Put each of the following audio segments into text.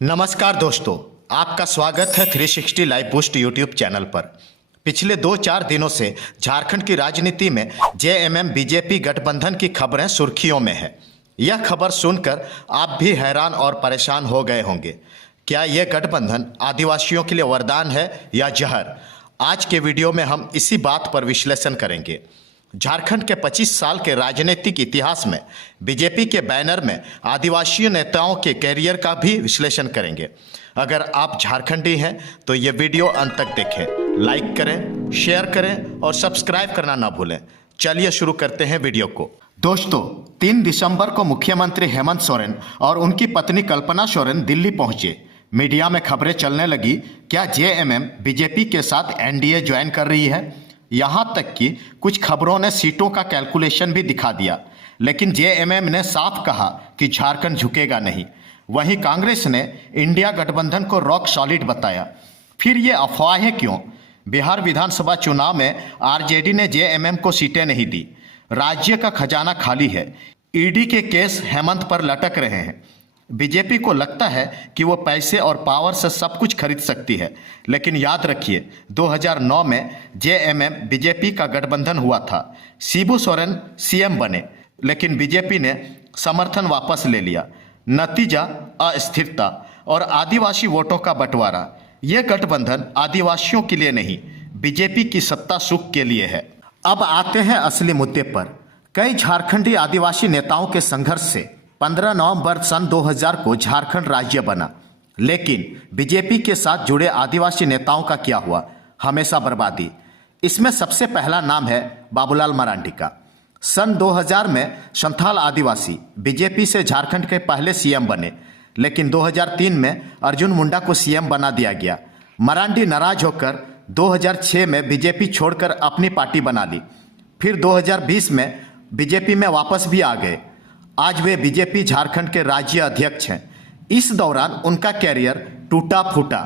नमस्कार दोस्तों, आपका स्वागत है 360 लाइव बूस्ट यूट्यूब चैनल पर। पिछले 2-4 दिनों से झारखंड की राजनीति में जेएमएम बीजेपी गठबंधन की खबरें सुर्खियों में है। यह खबर सुनकर आप भी हैरान और परेशान हो गए होंगे। क्या यह गठबंधन आदिवासियों के लिए वरदान है या जहर? आज के वीडियो में हम इसी बात पर विश्लेषण करेंगे। झारखंड के 25 साल के राजनीतिक इतिहास में बीजेपी के बैनर में आदिवासी नेताओं के कैरियर का भी विश्लेषण करेंगे। अगर आप झारखंडी हैं तो ये वीडियो अंत तक देखें, लाइक करें, शेयर करें और सब्सक्राइब करना ना भूलें। चलिए शुरू करते हैं वीडियो को। दोस्तों, 3 दिसंबर को मुख्यमंत्री हेमंत सोरेन और उनकी पत्नी कल्पना सोरेन दिल्ली पहुंचे। मीडिया में खबरें चलने लगी, क्या जेएमएम बीजेपी के साथ एनडीए ज्वाइन कर रही है। यहां तक कि कुछ खबरों ने सीटों का कैलकुलेशन भी दिखा दिया, लेकिन जेएमएम ने साफ कहा कि झारखंड झुकेगा नहीं। वहीं कांग्रेस ने इंडिया गठबंधन को रॉक सॉलिड बताया। फिर ये अफवाहें क्यों? बिहार विधानसभा चुनाव में आरजेडी ने जेएमएम को सीटें नहीं दी। राज्य का खजाना खाली है। ईडी के केस हेमंत पर लटक रहे हैं। बीजेपी को लगता है कि वो पैसे और पावर से सब कुछ खरीद सकती है, लेकिन याद रखिए 2009 में जेएमएम बीजेपी का गठबंधन हुआ था। शिबू सोरेन सीएम बने, लेकिन बीजेपी ने समर्थन वापस ले लिया। नतीजा अस्थिरता और आदिवासी वोटों का बंटवारा। ये गठबंधन आदिवासियों के लिए नहीं, बीजेपी की सत्ता सुख के लिए है। अब आते हैं असली मुद्दे पर। कई झारखंडी आदिवासी नेताओं के संघर्ष से 15 नवंबर सन 2000 को झारखंड राज्य बना, लेकिन बीजेपी के साथ जुड़े आदिवासी नेताओं का क्या हुआ? हमेशा बर्बादी। इसमें सबसे पहला नाम है बाबूलाल मरांडी का। सन 2000 में संथाल आदिवासी बीजेपी से झारखंड के पहले सीएम बने, लेकिन 2003 में अर्जुन मुंडा को सीएम बना दिया गया। मरांडी नाराज होकर 2006 में बीजेपी छोड़कर अपनी पार्टी बना ली। फिर 2020 में बीजेपी में वापस भी आ गए। आज वे बीजेपी झारखंड के राज्य अध्यक्ष हैं। इस दौरान उनका कैरियर टूटा फूटा,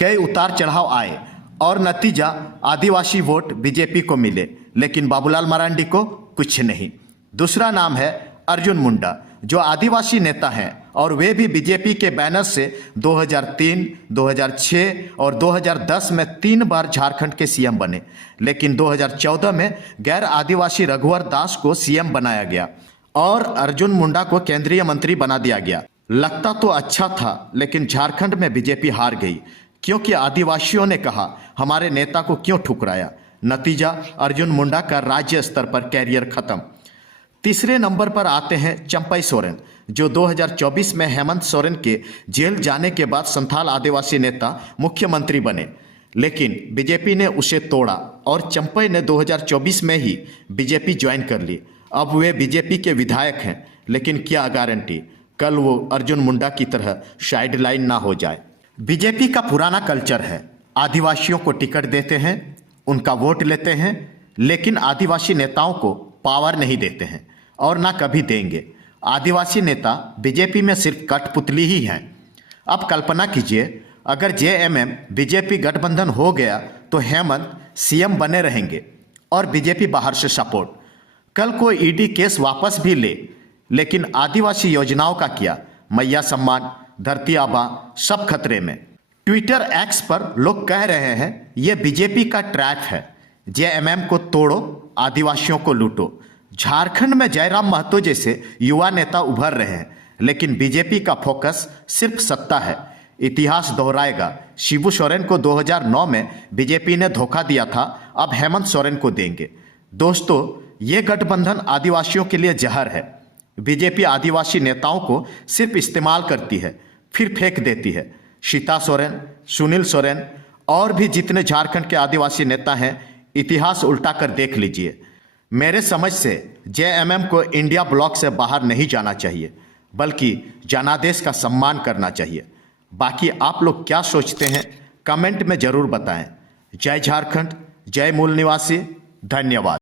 कई उतार चढ़ाव आए और नतीजा आदिवासी वोट बीजेपी को मिले, लेकिन बाबूलाल मरांडी को कुछ नहीं। दूसरा नाम है अर्जुन मुंडा, जो आदिवासी नेता हैं और वे भी बीजेपी के बैनर से 2003, 2006 और 2010 में 3 बार झारखंड के सीएम बने, लेकिन 2014 में गैर आदिवासी रघुवर दास को सीएम बनाया गया और अर्जुन मुंडा को केंद्रीय मंत्री बना दिया गया। लगता तो अच्छा था, लेकिन झारखंड में बीजेपी हार गई, क्योंकि आदिवासियों ने कहा हमारे नेता को क्यों ठुकराया। नतीजा अर्जुन मुंडा का राज्य स्तर पर कैरियर खत्म। तीसरे नंबर पर आते हैं चंपई सोरेन, जो 2024 में हेमंत सोरेन के जेल जाने के बाद संथाल आदिवासी नेता मुख्यमंत्री बने, लेकिन बीजेपी ने उसे तोड़ा और चंपई ने 2024 में ही बीजेपी ज्वाइन कर ली। अब वे बीजेपी के विधायक हैं, लेकिन क्या गारंटी कल वो अर्जुन मुंडा की तरह साइडलाइन ना हो जाए। बीजेपी का पुराना कल्चर है, आदिवासियों को टिकट देते हैं, उनका वोट लेते हैं, लेकिन आदिवासी नेताओं को पावर नहीं देते हैं और ना कभी देंगे। आदिवासी नेता बीजेपी में सिर्फ कठपुतली ही हैं। अब कल्पना कीजिए, अगर जेएमएम बीजेपी गठबंधन हो गया तो हेमंत सीएम बने रहेंगे और बीजेपी बाहर से सपोर्ट। कल को ईडी केस वापस भी ले, लेकिन आदिवासी योजनाओं का क्या? मैया सम्मान, धरती आबा सब खतरे में। ट्विटर एक्स पर लोग कह रहे हैं यह बीजेपी का ट्रैप है, जेएमएम को तोड़ो, आदिवासियों को लूटो। झारखंड में जयराम महतो जैसे युवा नेता उभर रहे हैं, लेकिन बीजेपी का फोकस सिर्फ सत्ता है। इतिहास दोहराएगा। शिबू सोरेन को 2009 में बीजेपी ने धोखा दिया था, अब हेमंत सोरेन को देंगे। दोस्तों, ये गठबंधन आदिवासियों के लिए जहर है। बीजेपी आदिवासी नेताओं को सिर्फ इस्तेमाल करती है, फिर फेंक देती है। सीता सोरेन, सुनील सोरेन और भी जितने झारखंड के आदिवासी नेता हैं, इतिहास उल्टा कर देख लीजिए। मेरे समझ से जेएमएम को इंडिया ब्लॉक से बाहर नहीं जाना चाहिए, बल्कि जनादेश का सम्मान करना चाहिए। बाकी आप लोग क्या सोचते हैं, कमेंट में जरूर बताएं। जय झारखंड, जय मूल निवासी। धन्यवाद।